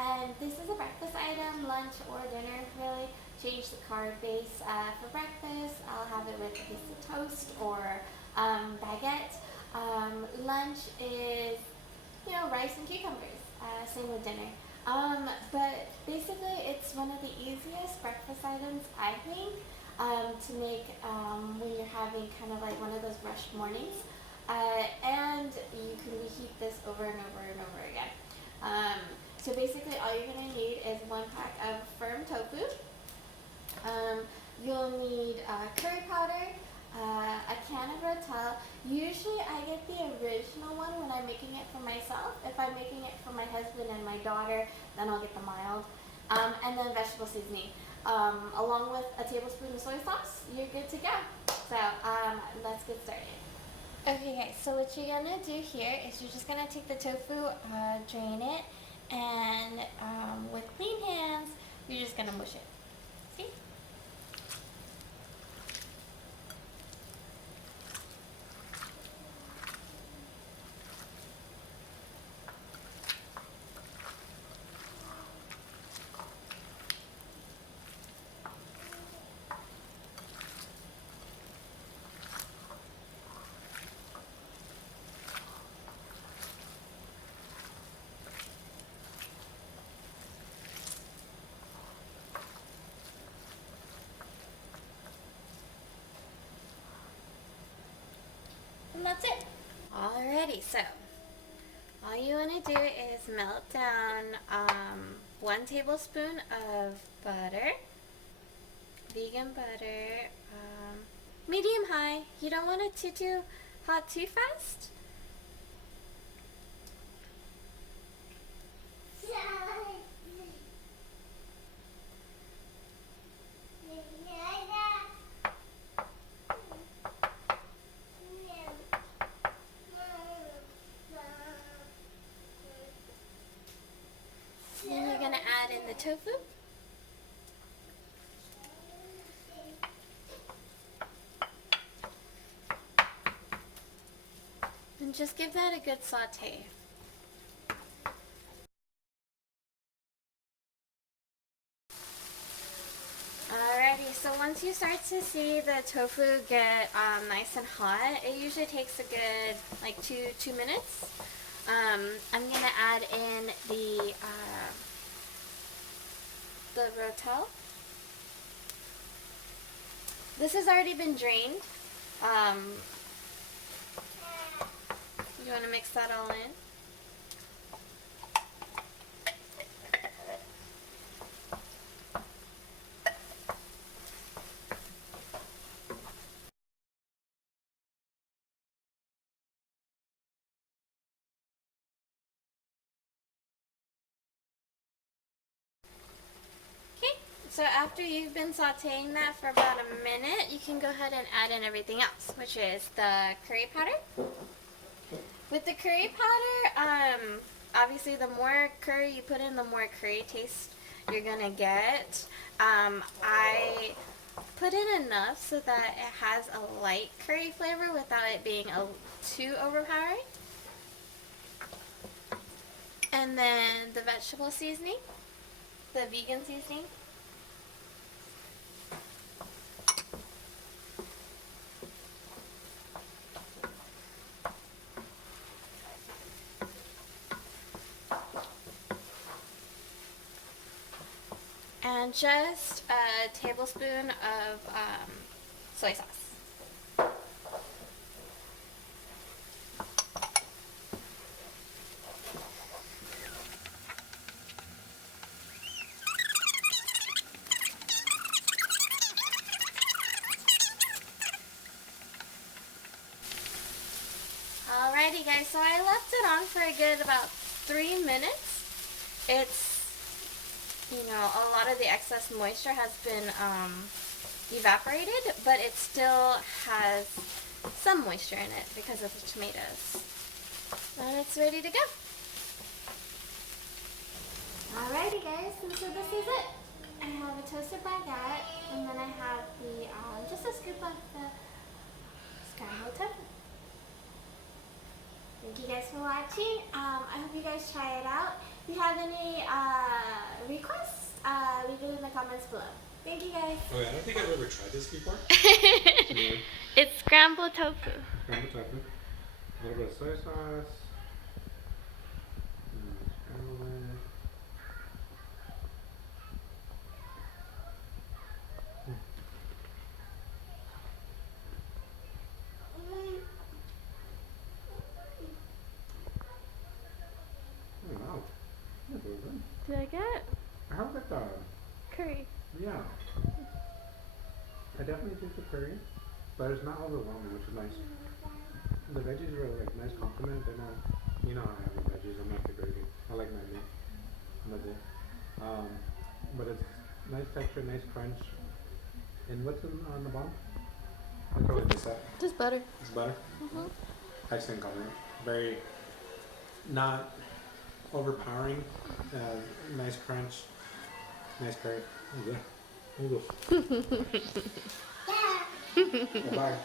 and this is a breakfast item, lunch or dinner really. Change the carb base. For breakfast, I'll have it with a piece of toast or baguette. Lunch is, rice and cucumbers. Same with dinner. But basically, it's one of the easiest breakfast items, I think, to make when you're having kind of like one of those rushed mornings. And you can reheat this over and over and over again. So basically, all you're going to need is 1 pack of firm tofu. You'll need curry powder, a can of Rotel. Usually I get the original one when I'm making it for myself. If I'm making it for my husband and my daughter, then I'll get the mild. And then vegetable seasoning. Along with a tablespoon of soy sauce, you're good to go. So let's get started. Okay guys, so what you're going to do here is you're just going to take the tofu, drain it, and with clean hands, you're just going to mush it. See? And that's it. Alrighty, so all you want to do is melt down 1 tablespoon of butter, vegan butter, medium high. You don't want it too hot too fast. Then you're going to add in the tofu. And just give that a good saute. Alrighty, so once you start to see the tofu get nice and hot, it usually takes a good like 2 minutes. I'm going to add in the Rotel. This has already been drained. You want to mix that all in. So after you've been sauteing that for about a minute, you can go ahead and add in everything else, which is the curry powder. With the curry powder, obviously the more curry you put in, the more curry taste you're gonna get. I put in enough so that it has a light curry flavor without it being too overpowering. And then the vegetable seasoning, the vegan seasoning. And just a tablespoon of soy sauce. Alrighty guys, so I left it on for a good about 3 minutes. It's, a lot of the excess moisture has been evaporated, but it still has some moisture in it because of the tomatoes. And it's ready to go. Alrighty guys, and so this is it. I have a toasted baguette, and then I have the just a scoop of the scrambled tofu. Thank you guys for watching. I hope you guys try it out. If you have any requests, leave it in the comments below. Thank you guys. Oh, yeah, I don't think I've ever tried this before. It's scrambled tofu. Scrambled tofu. A little bit of soy sauce. Scramble it. Oh, wow. That's really good. Did I get How about the curry? yeah? I definitely think the curry, but it's not overwhelming, which is nice. The veggies are like nice compliment. They're not, you know how I have the veggies. I'm not the gravy. I like my meat. That's it. But it's nice texture, nice crunch. And what's on the bottom? I totally missed that. Just butter. It's butter. Mm-hmm. Excellent compliment. Very not overpowering. Nice crunch. Nice curry. Yeah. Bye.